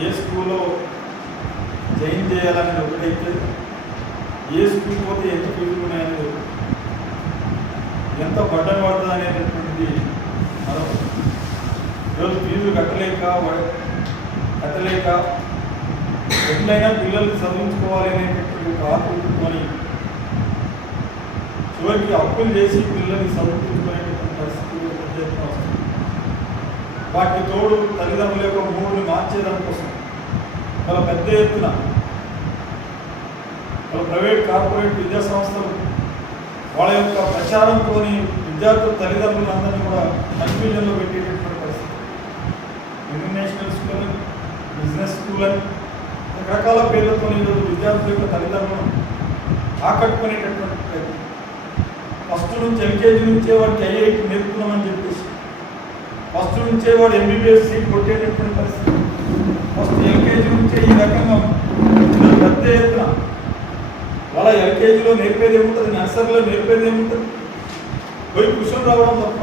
ఏ స్కూల్లో జాయిన్ చేయాలనేది ఒకటైతే ఏ స్కూల్ పోతే ఎంత ఫీజులు ఉన్నాయనేది ఎంత బట్టలు పడుతుంది అనేటటువంటిది మరొకటి ఈరోజు ఫీజులు కట్టలేక కట్టలేక ఎట్లయినా పిల్లల్ని చదివించుకోవాలి అనేటటువంటి ఒక ఆత్మని చివరికి అప్పులు చేసి పిల్లల్ని చదువుకుంటున్నాయి పరిస్థితి వస్తుంది వాటికి తోడు తల్లిదండ్రుల యొక్క మూడుని మార్చేదాని కోసం వాళ్ళ పెద్ద ఎత్తున వాళ్ళ ప్రైవేట్ కార్పొరేట్ విద్యా సంస్థలు వాళ్ళ యొక్క ప్రచారంతో విద్యార్థుల తల్లిదండ్రులందరినీ కూడా కన్ఫ్యూజన్లో పెట్టేటటువంటి పరిస్థితి. ఇంటర్నేషనల్ స్కూల్ అని బిజినెస్ స్కూల్ అని రకరకాల పేర్లతో ఈరోజు విద్యార్థుల యొక్క తల్లిదండ్రులను ఆకట్టుకునేటటువంటి ప్రయత్నం. ఫస్ట్ నుంచి ఎల్కేజీ నుంచే వాడికి ఐఐటి నేర్పుతున్నామని చెప్పేసి. ఫస్ట్ నుంచే వాడు ఎంబీబీఎస్ సీట్ కొట్టేటటువంటి పరిస్థితి. ఫస్ట్ ఎల్కేజీ నుంచే ఈ రకంగా పెద్ద ఎత్తున వాళ్ళ ఎల్కేజీలో నేర్పేది ఏముంటుంది? నర్సరీలో నేర్పేది ఏముంటుంది? పోయి కూర్చొని రావడం తప్ప.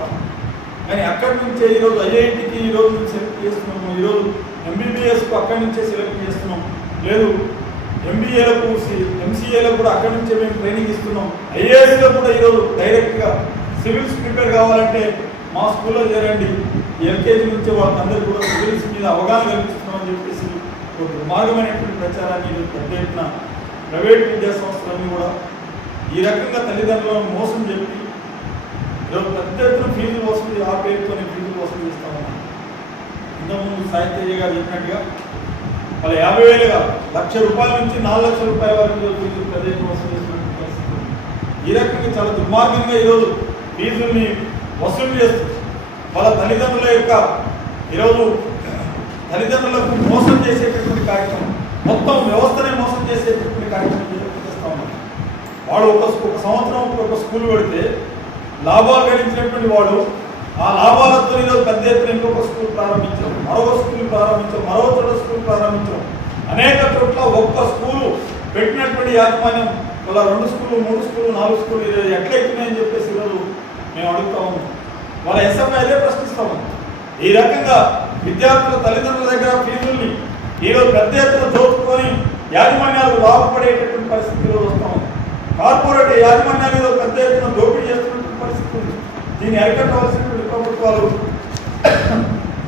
కానీ అక్కడి నుంచే ఈరోజు ఐఐటికి ఈరోజు సెలెక్ట్ చేస్తున్నాము. ఈరోజు ఎంబీబీఎస్కు అక్కడి నుంచే సెలెక్ట్ చేస్తున్నాం లేదు ఎంబీఏలకు ఎంసీఏలకు కూడా అక్కడి నుంచే మేము ట్రైనింగ్ ఇస్తున్నాం. ఐఏఎస్లో కూడా ఈరోజు డైరెక్ట్గా సివిల్స్ ప్రిపేర్ కావాలంటే మా స్కూల్లో చేరండి. ఎల్కేజీ నుంచే వాళ్ళందరూ కూడా సివిల్స్ మీద అవగాహన కల్పిస్తున్నామని చెప్పేసి ఒక దుర్మార్గమైనటువంటి ప్రచారాన్ని పెద్ద ఎత్తున ప్రైవేట్ విద్యా సంస్థలన్నీ కూడా ఈ రకంగా తల్లిదండ్రులను మోసం చెప్పి ఈరోజు పెద్ద ఎత్తున ఫీజులు వసూలు ఆ పేరుతోనే ఫీజులు వసూలు చేస్తామన్నా ఇంతకుముందు సాహిత్య గారు చెప్పినట్టుగా వాళ్ళ యాభై వేలుగా లక్ష రూపాయల నుంచి నాలుగు లక్షల రూపాయల వరకు ప్రదేశం వసూలు చేస్తున్న పరిస్థితి. ఈ రకంగా చాలా దుర్మార్గంగా ఈరోజు ఫీజుల్ని వసూలు చేస్తూ వాళ్ళ తల్లిదండ్రుల యొక్క ఈరోజు తల్లిదండ్రులకు మోసం చేసేటటువంటి కార్యక్రమం మొత్తం వ్యవస్థనే మోసం చేసేటటువంటి కార్యక్రమం చేస్తా ఉన్నారు. వాడు ఒక ఒక సంవత్సరం ఒక స్కూల్ పెడితే లాభాలు గడించినటువంటి వాడు ఆ లాభాలతో ఈరోజు పెద్ద ఎత్తున ఇంకొక స్కూల్ ప్రారంభించడం మరో స్కూల్ ప్రారంభించడం మరో చోట స్కూల్ ప్రారంభించడం అనేక చోట్ల ఒక్క స్కూలు పెట్టినటువంటి యాజమాన్యం వాళ్ళ రెండు స్కూళ్ళు మూడు స్కూళ్ళు నాలుగు స్కూళ్ళు ఈరోజు ఎట్లయితున్నాయని చెప్పేసి ఈరోజు మేము అడుగుతా ఉన్నాం. వాళ్ళ ఎస్ఎఫ్ఐ అదే ఈ రకంగా విద్యార్థుల తల్లిదండ్రుల దగ్గర ఫీజుల్ని ఈరోజు పెద్ద ఎత్తున దోచుకొని యాజమాన్యాలు లాభపడేటటువంటి పరిస్థితిలో వస్తాము కార్పొరేట్ యాజమాన్యాలు ఈరోజు పెద్ద ఎత్తున దోపిడీ చేస్తున్నటువంటి పరిస్థితి ఉంది. దీన్ని అరికట్టవలసినటువంటి ప్రభుత్వాలు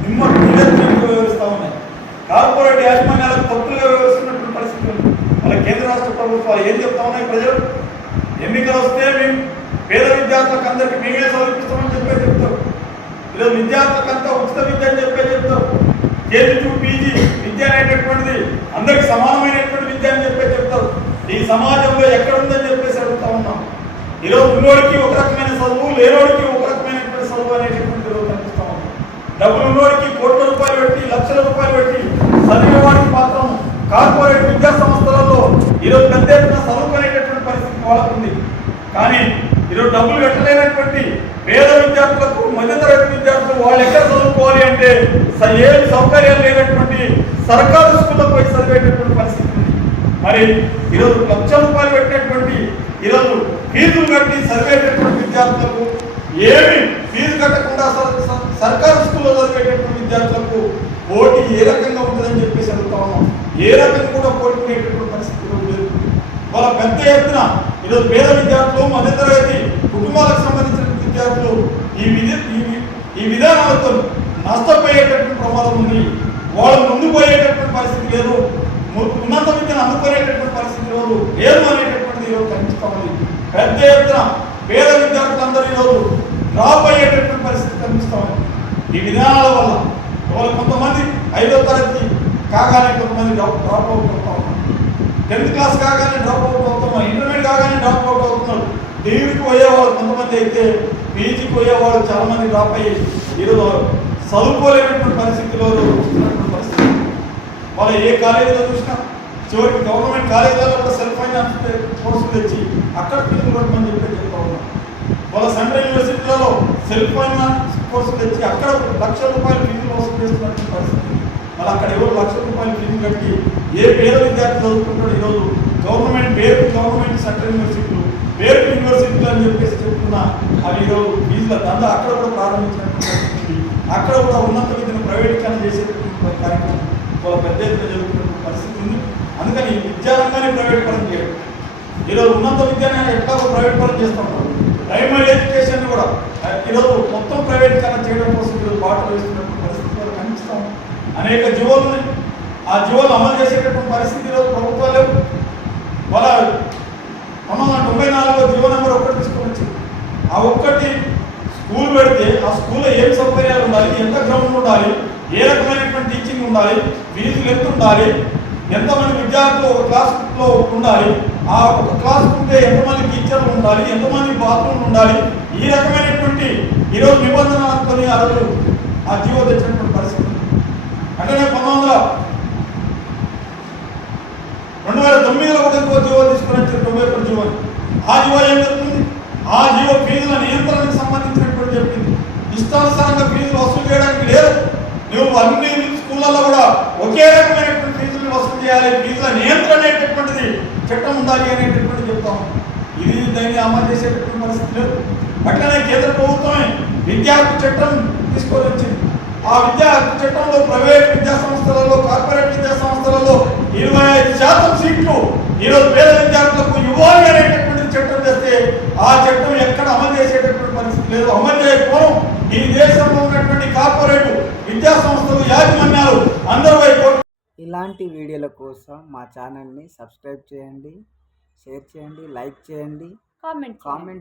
నిమ్మ వ్యవహరిస్తా ఉన్నాయి. కార్పొరేట్ యాజమాన్యాలకు తప్పులుగా వ్యవహరిస్తున్నటువంటి పరిస్థితి ఉంది. కేంద్ర రాష్ట్ర ప్రభుత్వాలు ఏం చెప్తా ఉన్నాయి ప్రజలు ఎన్నికలు వస్తే మేము పేద విద్యార్థులకు అందరికీ మేమే సమర్పిస్తామని చెప్పే చెప్తారు. ఈరోజు విద్యార్థులకంతా ఉచిత విద్య అని చెప్పే చెప్తారు. కేజీ టు పీజీ విద్య అనేటటువంటిది అందరికి సమానమైనటువంటి విద్య అని చెప్పే చెప్తారు. ఈ సమాజంలో ఎక్కడ ఉందని చెప్పేసి అడుగుతా ఉన్నాం. ఈరోజు ఉన్నోడికి ఒక రకమైన చదువు లేనోడికి ఒక రకమైనటువంటి చదువు అనేటటువంటి రోజు కనిపిస్తా ఉన్నాం డబ్బులు ఉన్నోడికి కోట్ల రూపాయలు పెట్టి లక్షల రూపాయలు పెట్టి చదివేవాడికి మాత్రం కార్పొరేట్ విద్య ఈరోజు పెద్ద ఎత్తున చదువుకునేటటువంటి పరిస్థితి వాళ్ళకు ఉంది కానీ ఈరోజు డబ్బులు పెట్టలేనటువంటి పేద విద్యార్థులకు మధ్యతరగతి విద్యార్థులు వాళ్ళు ఎక్కడ చదువుకోవాలి అంటే స- ఏ సౌకర్యాలు లేనటువంటి సర్కారు స్కూల్లో పోయి చదివేటటువంటి పరిస్థితి ఉంది. మరి ఈరోజు లక్ష రూపాయలు పెట్టేటువంటి ఈరోజు ఫీజులు కట్టి చదివేటటువంటి విద్యార్థులకు ఏమి ఫీజు కట్టకుండా సర్కారు స్కూల్లో చదివేటటువంటి విద్యార్థులకు పోటీ ఏ రకంగా ఉంటుందని చెప్పేసి అడుగుతా ఉన్నాం. ఏ రకంగా కూడా కోరుకునేటటువంటి పరిస్థితి చాలా పెద్ద ఎత్తున ఈరోజు పేద విద్యార్థులు మధ్యతరగతి కుటుంబాలకు సంబంధించిన విద్యార్థులు ఈ విధి ఈ ఈ విధానాలతో నష్టపోయేటటువంటి ప్రమాదం ఉంది. వాళ్ళు ముందు పోయేటటువంటి పరిస్థితి లేదు. ము- ఉన్నత విద్యను అందుకునేటటువంటి పరిస్థితి లేదు. లేదు అనేటటువంటిది ఈరోజు కనిపిస్తామని పెద్ద ఎత్తున పేద విద్యార్థులందరూ ఈరోజు డ్రాప్ అయ్యేటటువంటి పరిస్థితి కనిపిస్తామని ఈ విధానాల వల్ల వాళ్ళు కొంతమంది ఐదో తరగతి కాగానే కొంతమంది డ్రాప్ అవుతుంటాం టెన్త్ క్లాస్ కాగానే డ్రాప్ అవుట్ అవుతున్నాం ఇంటర్మీడియట్ కాగానే డ్రాప్ అవుట్ అవుతున్నారు డిగ్రీకి పోయేవాళ్ళు కొంతమంది అయితే పీజీకి పోయేవాళ్ళు చాలా మంది డ్రాప్ అయ్యి ఈరోజు చదువుకోలేనటువంటి పరిస్థితిలో వస్తున్నటువంటి పరిస్థితి. వాళ్ళు ఏ కాలేజీలో చూసినా చివరికి గవర్నమెంట్ కాలేజీలలో కూడా సెల్ఫ్ ఫైనాన్స్ కోర్సులు తెచ్చి అక్కడ పిల్లలు కొట్టమని చెప్పి చెప్తా ఉన్నాం వాళ్ళ సెంట్రల్ యూనివర్సిటీలలో సెల్ఫ్ ఫైనాన్స్ కోర్సులు తెచ్చి అక్కడ లక్షల రూపాయలు ఫీజులు వసూలు చేస్తున్నటువంటి పరిస్థితి. మళ్ళీ అక్కడ ఎవరు లక్ష రూపాయలు ఫీజు కట్టి ఏ పేద విద్యార్థి చదువుకుంటాడు ఈరోజు గవర్నమెంట్ పేరు గవర్నమెంట్ సెంట్రల్ యూనివర్సిటీలు పేరు యూనివర్సిటీలు అని చెప్పేసి చెప్తున్నా అవి ఈరోజు ఫీజుల దంద అక్కడ కూడా ప్రారంభించినటువంటి అక్కడ కూడా ఉన్నత విద్యను ప్రైవేటీకరణ చేసేటటువంటి కార్యక్రమం వాళ్ళ పెద్ద ఎత్తున జరుగుతున్నటువంటి పరిస్థితి ఉంది. అందుకని విద్యారంగాన్ని ప్రైవేటీకరణ చేయడం. ఈరోజు ఉన్నత విద్యను ఎట్లా ప్రైవేట్ పరం చేస్తూ ఉంటారు. ప్రైమరీ ఎడ్యుకేషన్ కూడా ఈరోజు మొత్తం ప్రైవేటీకరణ చేయడం కోసం ఈరోజు బాటలు వేస్తున్నారు అనేక జీవోలు ఉన్నాయి. ఆ జీవోలు అమలు చేసేటటువంటి పరిస్థితి ఈరోజు ప్రభుత్వాలు లేవు వాళ్ళ పంతొమ్మిది వందల తొంభై నాలుగులో జీవో నెంబర్ ఒక్కటి తీసుకొని వచ్చింది. ఆ ఒక్కటి స్కూల్ పెడితే ఆ స్కూల్లో ఏం సౌకర్యాలు ఉండాలి? ఎంత గ్రౌండ్ ఉండాలి? ఏ రకమైనటువంటి టీచింగ్ ఉండాలి? ఫీజులు ఎంత ఉండాలి? ఎంతమంది విద్యార్థులు ఒక క్లాస్లో ఉండాలి? ఆ ఒక క్లాస్ ఉంటే ఎంతమంది టీచర్లు ఉండాలి? ఎంతమంది బాత్రూమ్లు ఉండాలి? ఈ రకమైనటువంటి ఈరోజు నిబంధన అనుకొని ఆ రోజు ఆ జీవో తెచ్చినటువంటి పరిస్థితి. అట్లనే పంతొమ్మిది రెండు వేల తొమ్మిదిలో కూడా ఇంకో జీవో తీసుకుని వచ్చారు తొంభై ఒకటి జీవో. ఆ జీవో ఏం చెప్తుంది? ఆ జీవో ఫీజుల నియంత్రణకు సంబంధించినటువంటి చెప్పింది. ఇష్టానుసారంగా ఫీజులు వసూలు చేయడానికి లేదు. నువ్వు అన్ని స్కూళ్ళల్లో కూడా ఒకే రకమైనటువంటి ఫీజులను వసూలు చేయాలి. ఫీజుల నియంత్రణ అనేటటువంటిది చట్టం ఉండాలి అనేటటువంటి చెప్తాం. ఇది దాన్ని అమలు చేసేటటువంటి పరిస్థితి లేదు. అట్లనే కేంద్ర ప్రభుత్వమే విద్యార్థి చట్టం తీసుకొని వచ్చింది. ఆ విద్యా చట్టంలో ప్రైవేట్ విద్యా సంస్థలలో కార్పొరేట్ విద్యా సంస్థలలో ఇరవై ఐదు శాతం సీట్లు ఈరోజు పేద విద్యార్థులకు ఇవ్వాలి అనేటటువంటి చట్టం చేస్తే ఆ చట్టం ఎక్కడ అమలు చేసేటటువంటి పరిస్థితి లేదు. అమలు చేయకపోవడం ఈ దేశంలో ఉన్నటువంటి కార్పొరేట్ విద్యా సంస్థలు యాజమాన్యాలు అందరూ ఇలాంటి వీడియోల కోసం మా ఛానల్ని సబ్స్క్రైబ్ చేయండి షేర్ చేయండి లైక్ చేయండి కామెంట్ కామెంట్